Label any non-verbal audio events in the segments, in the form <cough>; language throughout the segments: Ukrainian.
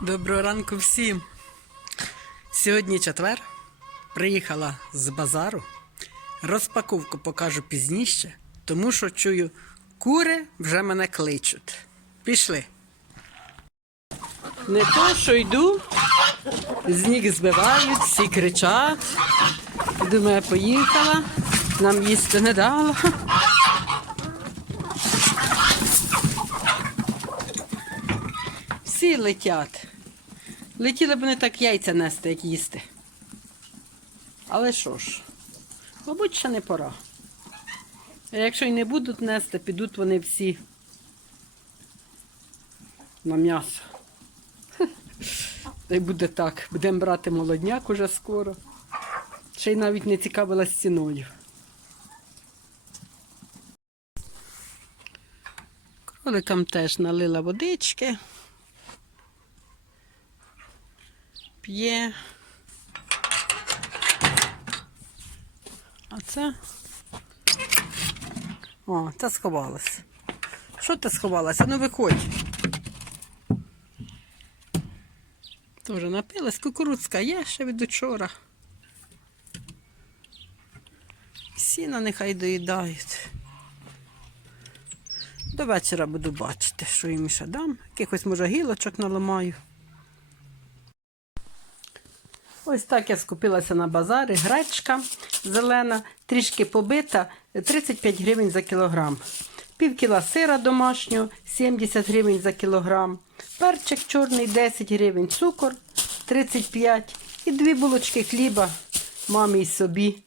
Доброго ранку всім. Сьогодні четвер. Приїхала з базару. Розпаковку покажу пізніше, тому що чую, кури вже мене кличуть. Пішли. Не то, що йду, з ніг збивають, всі кричать. Думаю, поїхала, нам їсти не дала. Всі летять. Летіли б вони так яйця нести, як їсти. Але що ж, мабуть, ще не пора. А якщо й не будуть нести, підуть вони всі на м'ясо. Та й буде так. Будемо брати молодняк уже скоро. Ще й навіть не цікавилась ціною. Кроликам теж налила водички. П'є. А це. О, це сховалась. Що ти сховалася? Ну виходь. Тоже напилась. Кукурудзка є ще від учора. Сіна нехай доїдають. До вечора буду бачити, що їм ще дам. Якихось, може, гілочок наламаю. Ось так я скупилася на базарі. Гречка зелена, трішки побита, 35 гривень за кілограм. Пів кіла сира домашнього, 70 гривень за кілограм. Перчик чорний 10 гривень, цукор 35 і дві булочки хліба мамі й собі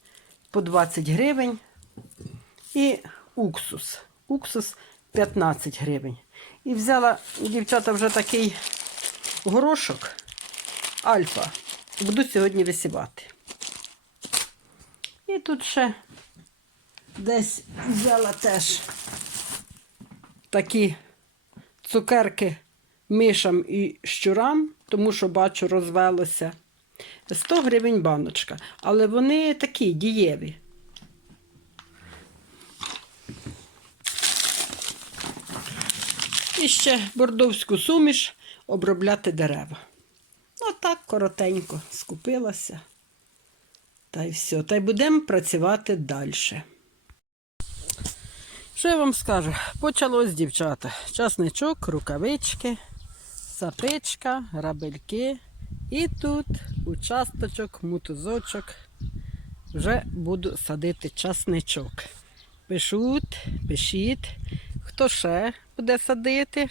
по 20 гривень. І уксус. Уксус 15 гривень. І взяла, дівчата, вже такий горошок альфа. Буду сьогодні висівати. І тут ще десь взяла теж такі цукерки мишам і щурам, тому що бачу, розвелося. 100 гривень баночка. Але вони такі дієві. І ще бордовську суміш обробляти дерева. Ну, так коротенько скупилася. Та й все. Та й будемо працювати далі. Що я вам скажу? Почалось, дівчата. Часничок, рукавички, сапичка, грабельки. І тут участочок, мутузочок. Вже буду садити часничок. Пишуть, пишіть, хто ще буде садити.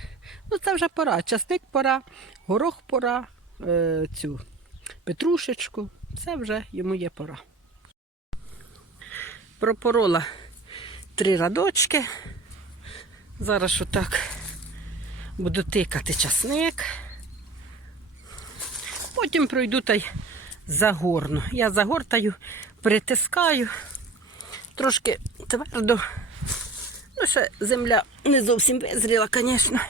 Ну, це вже пора. Часник пора, горох пора, е, цю петрушечку. Це вже йому є пора. Пропорола три радочки. Зараз отак буду тикати часник. Потім пройду та й загорну. Я загортаю, притискаю. Трошки твердо. Ну, ще земля не зовсім визріла, звісно.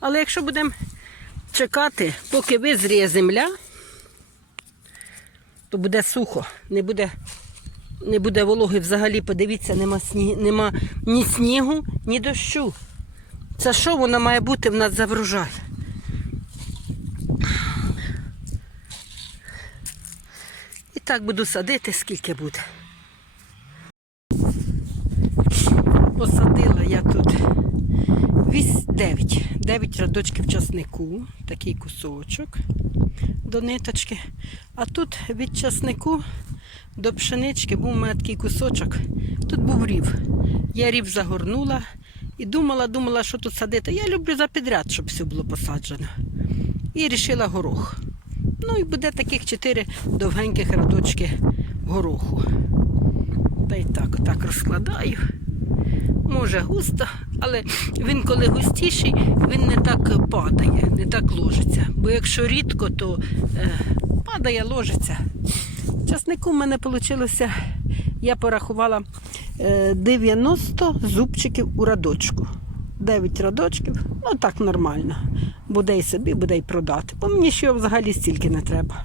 Але якщо будемо чекати, поки визріє земля, то буде сухо, не буде, не буде вологи взагалі. Подивіться, нема, сні, нема ні снігу, ні дощу. Це що воно має бути в нас за врожай? І так буду садити, скільки буде. Посадила я тут вісь 9. 9 радочків часнику, такий кусочок до ниточки. А тут від часнику до пшенички був у мене такий кусочок. Тут був рів. Я рів загорнула і думала, думала, що тут садити. Я люблю за підряд, щоб все було посаджено. І вирішила горох. Ну і буде таких 4 довгеньких радочки гороху. Та й так, отак розкладаю. Може густо, але він коли густіший, він не так падає, не так ложиться. Бо якщо рідко, то е, падає, ложиться. Часнику в мене вийшло, я порахувала е, 90 зубчиків у радочку. 9 радочків, ну так нормально. Буде й собі, буде й продати. Бо мені ще взагалі стільки не треба.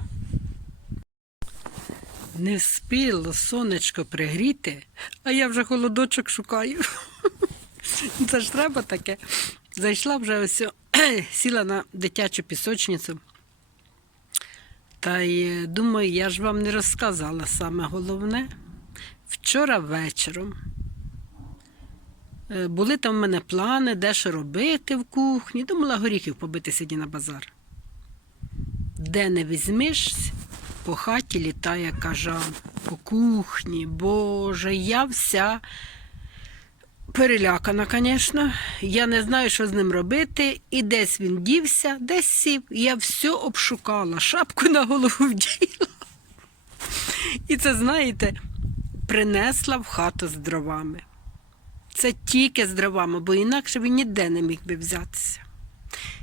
Не вспіло сонечко пригріти, а я вже холодочок шукаю. <laughs> Це ж треба таке. Зайшла вже ось <clears throat> сіла на дитячу пісочницю. Та й думаю, я ж вам не розказала саме головне. Вчора вечором е, були там в мене плани, де що робити в кухні. Думала горіхів побити сьогодні на базар. Де не візьмеш, по хаті літає кажан, по кухні. Боже, я вся перелякана, звісно. Я не знаю, що з ним робити. І десь він дівся, десь сів. Я все обшукала, шапку на голову <laughs> вділа. І це, знаєте, принесла в хату з дровами. Це тільки з дровами, бо інакше він ніде не міг би взятися.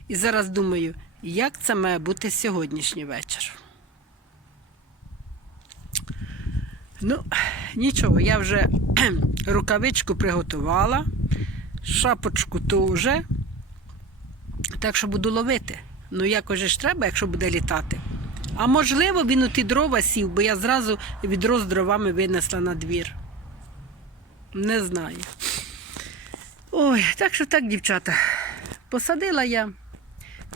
І зараз думаю, як це має бути сьогоднішній вечір. Ну, нічого, я вже <clears throat> рукавичку приготувала, шапочку теж. Так що буду ловити. Ну, якось ж треба, якщо буде літати. А можливо, він у ті дрова сів, бо я зразу відро з дровами винесла на двір. Не знаю. Ой, так що так, дівчата. Посадила я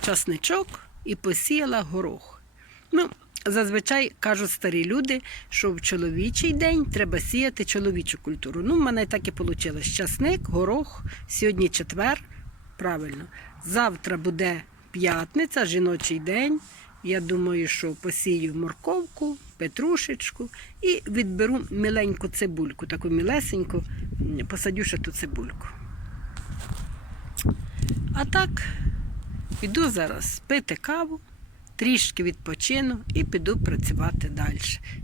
часничок і посіяла горох. Ну, зазвичай кажуть старі люди, що в чоловічий день треба сіяти чоловічу культуру. Ну, в мене так і вийшло. Часник, горох, сьогодні четвер. Правильно. Завтра буде п'ятниця, жіночий день. Я думаю, що посію морковку, петрушечку і відберу міленьку цибульку, таку мілесеньку, посадю ще ту цибульку. А так, піду зараз пити каву, трішки відпочину і піду працювати далі.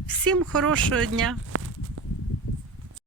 Всім хорошого дня!